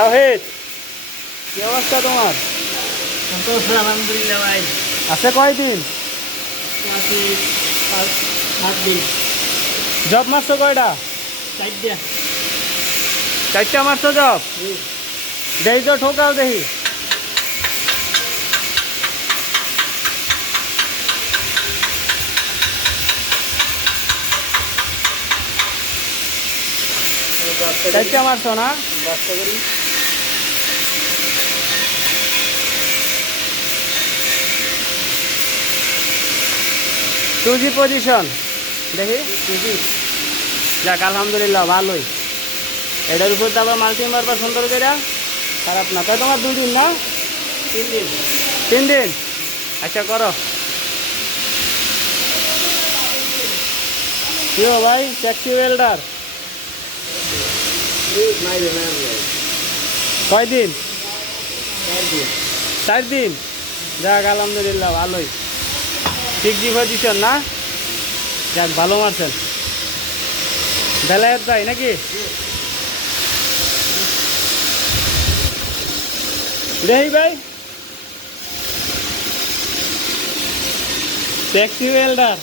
তাওহীদ, কি অবস্থা তোমার? সন্তোষ, আলহামদুলিল্লাহ ভাই। আছে কয়দিন? আছে 7 দিন। জব মারছো কয়টা? 4টা। 4টা মারছো জব? দেখি তো, ঠোকাও দেখি। চারটা মারছো না? বাস্তা করি। 2G পজিশন দেখি। যাক আলহামদুলিল্লাহ, ভালোই। এটার উপর তো আবার মাল্টি মারবা সুন্দর করে, খারাপ না। তাই তোমার 2 দিন না? 3 দিন। 3 দিন? আচ্ছা করো। কিও ভাই, ট্যাক্সি ওয়েল্ডার কয়দিন? 4 দিন। 4 দিন? যাক আলহামদুলিল্লাহ, ভালোই। 6G পজিশন না? যাক ভালো মারছেন। বেলায়েত ভাই নাকি? দেখি ভাই, ট্যাক্সি ওয়েল্ডার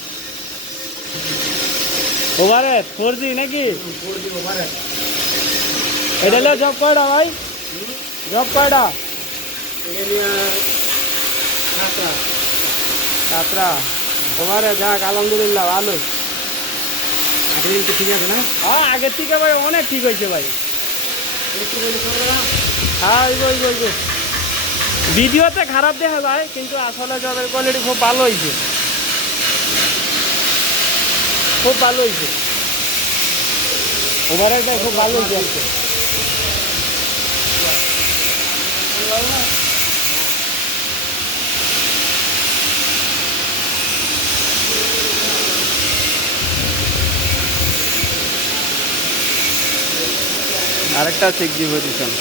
ওভারের 4G নাকি? 4 দিন ওভারে। এটা হলো জব কয়টা ভাই? জব কয়টা? এটা নিয়ে 7টা। 7টা ওভারে। যাক আলহামদুলিল্লাহ, ভালোই। আগের দিন তো ঠিক আছে না? হ্যাঁ, আগের থেকে ভাই অনেক ঠিক হয়েছে ভাই। একটু বলে করবে না? হ্যাঁ, ওই ভিডিওতে খারাপ দেখা যায়, কিন্তু আসলে জবের কোয়ালিটি খুব ভালো হয়েছে, খুব ভালো হয়েছে। ওভারটা খুব ভালো হয়েছে আজকে। আরেকটা 6G পজিশন।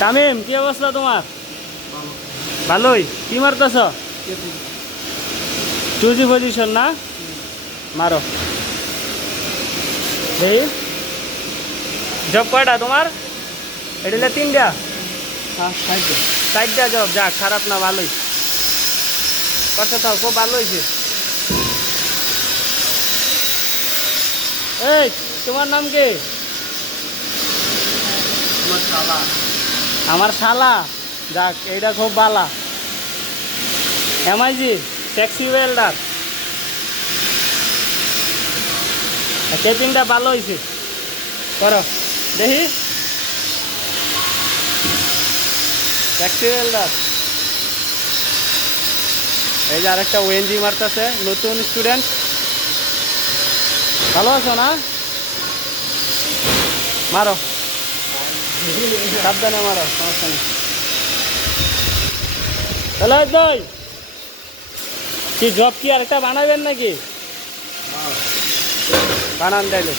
তামিম, কি অবস্থা তোমার? ভালোই। কি মারতেছ? 2G পজিশন না? মারো দেখি। জব কয়টা তোমার? এটা 3টা? হ্যাঁ, 4টা। 4টা জব। যাক খারাপ না, ভালোই করতে থাও, খুব ভালো হয়েছে। এই, তোমার নাম কি? আমার শালা। আমার শালা? যাক, এইটা খুব ভালো। MIG taxi welder. টেপিংটা ভালো হয়েছে, করো দেখি। Taxi welder. এই যে আরেকটা ওএনজি মারতেছে, নতুন স্টুডেন্ট। ভালো আছো না? মারো, সাবধানে মারো, সমস্যা নেই। তাহলে ভাই, কি জব কি আরেকটা বানাবেন নাকি? বানান তাইলে।